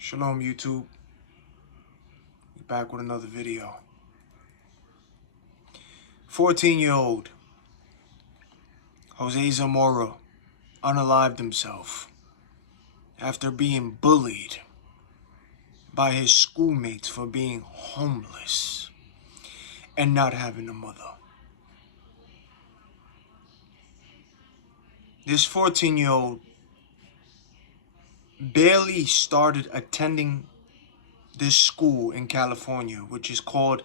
Shalom YouTube, back with another video. 14-year-old Jose Zamora unalived himself after being bullied by his schoolmates for being homeless and not having a mother. This 14-year-old barely started attending this school in California, which is called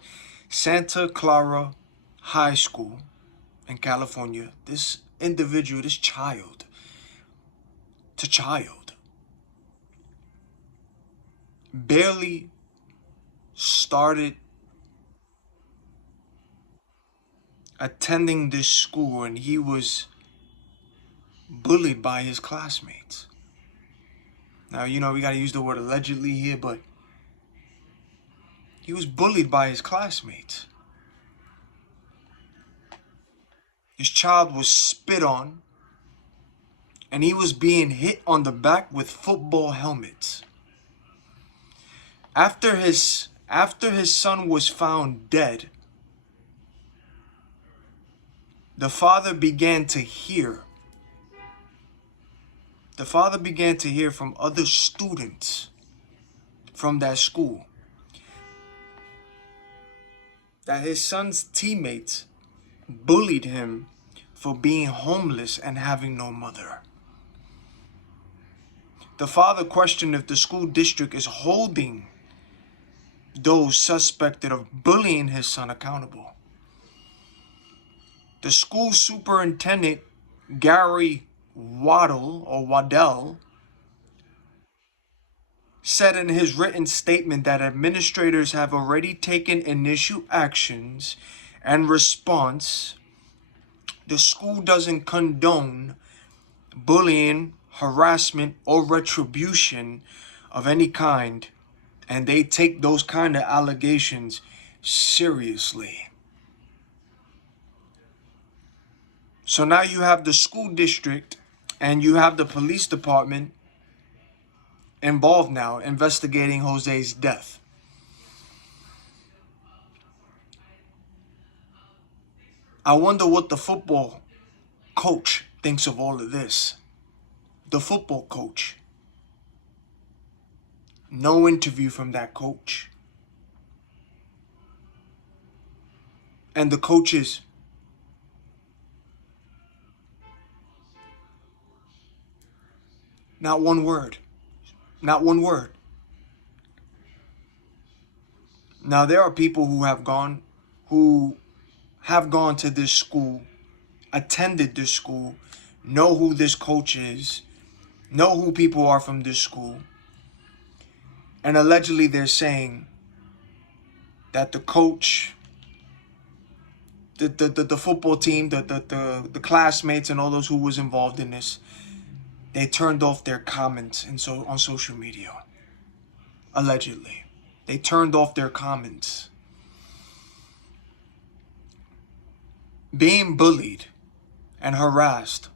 Santa Clara High School in California. This individual, this child, barely started attending this school, and he was bullied by his classmates. Now, we got to use the word allegedly here, but he was bullied by his classmates. His child was spit on, and he was being hit on the back with football helmets. After his son was found dead, the father began to hear from other students from that school that his son's teammates bullied him for being homeless and having no mother. The father questioned if the school district is holding those suspected of bullying his son accountable. The school superintendent, Gary Waddell, said in his written statement that administrators have already taken initial actions and response. The school doesn't condone bullying, harassment, or retribution of any kind, and they take those kind of allegations seriously. So now you have the school district and you have the police department involved now investigating Jose's death. I wonder what the football coach thinks of all of this. The football coach. No interview from that coach. And the coaches, not one word. Not one word. Now there are people who have gone to this school, attended this school, know who this coach is, know who people are from this school, and allegedly they're saying that the coach, the football team, the classmates and all those who was involved in this, they turned off their comments on social media. Allegedly. They turned off their comments. Being bullied and harassed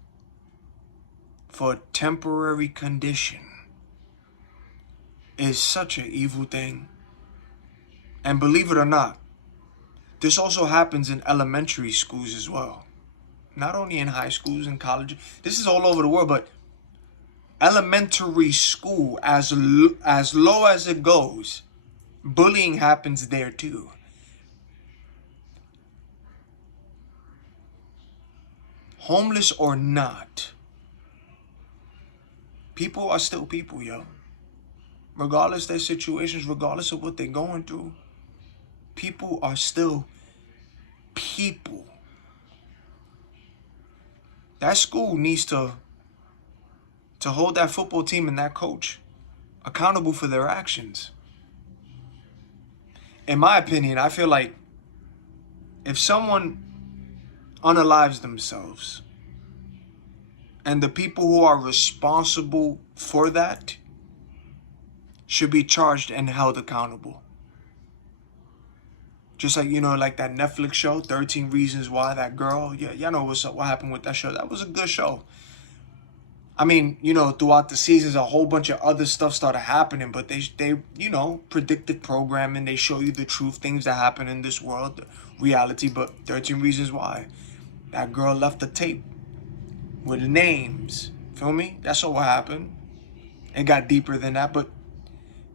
for a temporary condition is such an evil thing. And believe it or not, this also happens in elementary schools as well. Not only in high schools and colleges. This is all over the world, but elementary school, as low as it goes, bullying happens there too. Homeless or not, people are still people, yo. Regardless of their situations, regardless of what they're going through, people are still people. That school needs to hold that football team and that coach accountable for their actions. In my opinion, I feel like if someone unalives themselves and the people who are responsible for that should be charged and held accountable. Just like, like that Netflix show, 13 Reasons Why, that girl. Yeah, y'all know what happened with that show. That was a good show. I mean, throughout the seasons, a whole bunch of other stuff started happening, but they predictive programming. They show you the truth, things that happen in this world, reality. But 13 Reasons Why, that girl left a tape with names. Feel me? That's all what happened. It got deeper than that, but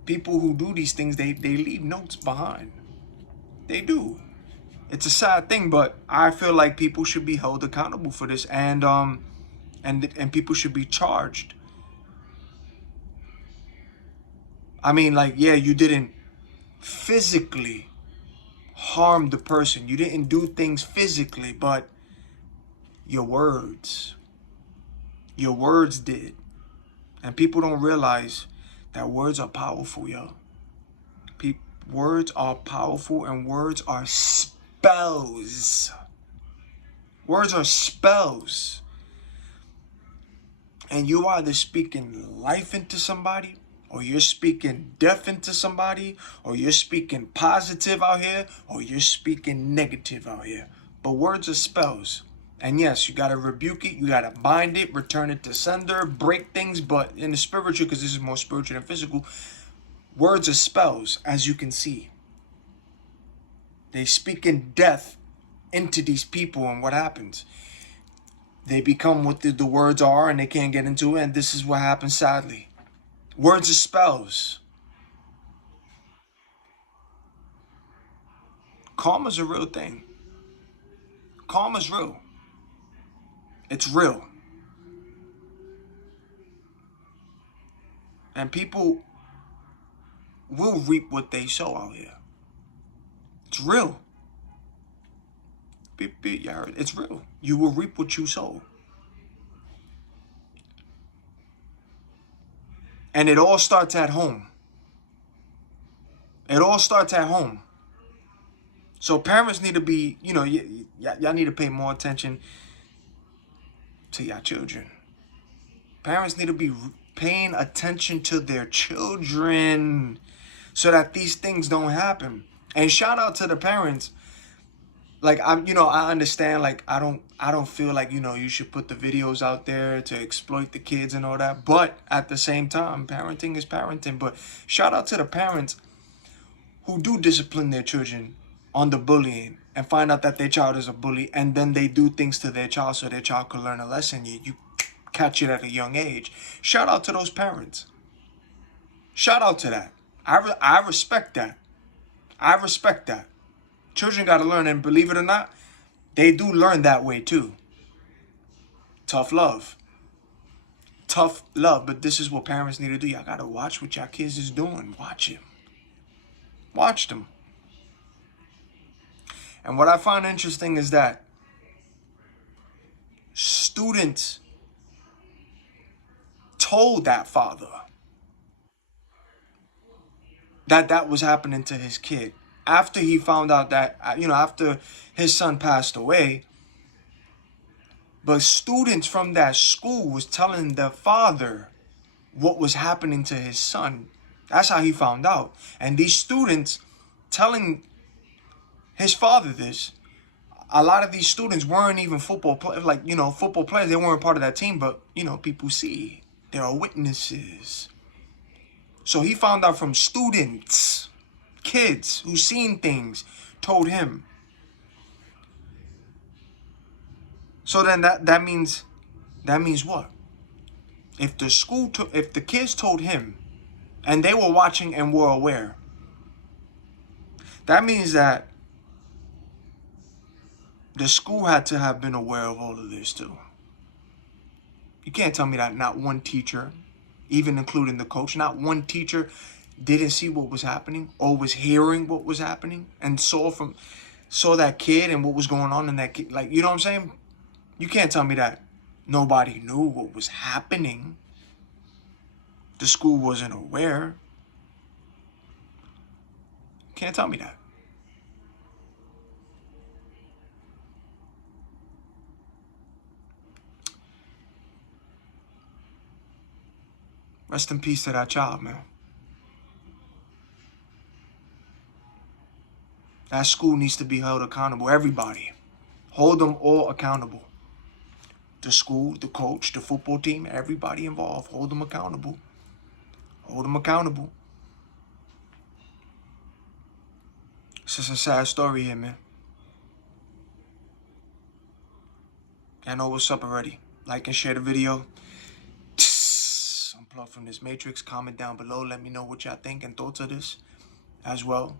people who do these things, they leave notes behind. They do. It's a sad thing, but I feel like people should be held accountable for this, and people should be charged. I mean, like, yeah, you didn't physically harm the person. You didn't do things physically, but your words did. And people don't realize that words are powerful, yo. Words are powerful, and words are spells. Words are spells. And you either speaking life into somebody, or you're speaking death into somebody, or you're speaking positive out here, or you're speaking negative out here. But words are spells. And yes, you got to rebuke it, you got to bind it, return it to sender, break things. But in the spiritual, because this is more spiritual than physical, words are spells, as you can see. They speak in death into these people, and what happens? They become what the words are, and they can't get into it, and this is what happens, sadly. Words are spells. Karma's a real thing. Karma's real. It's real. And people will reap what they sow out here. It's real. It's real. You will reap what you sow. And it all starts at home. It all starts at home. So parents need to be, y'all need to pay more attention to your children. Parents need to be paying attention to their children so that these things don't happen. And shout out to the parents. Like, I understand, like, I don't feel like, you should put the videos out there to exploit the kids and all that. But at the same time, parenting is parenting. But shout out to the parents who do discipline their children on the bullying and find out that their child is a bully, and then they do things to their child so their child can learn a lesson. You catch it at a young age. Shout out to those parents. Shout out to that. I respect that. I respect that. Children got to learn, and believe it or not, they do learn that way too. Tough love. Tough love. But this is what parents need to do. Y'all got to watch what your kids is doing. Watch him. Watch them. And what I find interesting is that students told that father that was happening to his kid. After he found out that, after his son passed away, but students from that school was telling the father what was happening to his son. That's how he found out. And these students telling his father this, a lot of these students weren't even football players, football players. They weren't part of that team, but, people see. There are witnesses. So he found out from students, kids who seen things, told him. So then that means what? If the kids told him, and they were watching and were aware, that means that the school had to have been aware of all of this too. You can't tell me that not one teacher, even including the coach, not one teacher didn't see what was happening or was hearing what was happening and saw that kid and what was going on in that kid. Like, you know what I'm saying? You can't tell me that nobody knew what was happening. The school wasn't aware. Can't tell me that. Rest in peace to that child, man. That school needs to be held accountable. Everybody. Hold them all accountable. the school, the coach, the football team, everybody involved. Hold them accountable. Hold them accountable. It's just a sad story here, man. I know what's up already. Like and share the video. Unplug from this matrix. Comment down below. Let me know what y'all think and thoughts of this as well.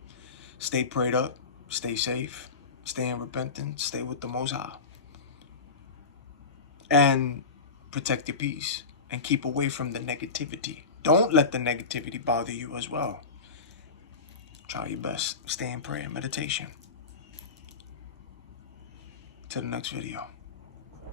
Stay prayed up. Stay safe. Stay in repentance. Stay with the Most High. And protect your peace. And keep away from the negativity. Don't let the negativity bother you as well. Try your best. Stay in prayer and meditation. Till the next video.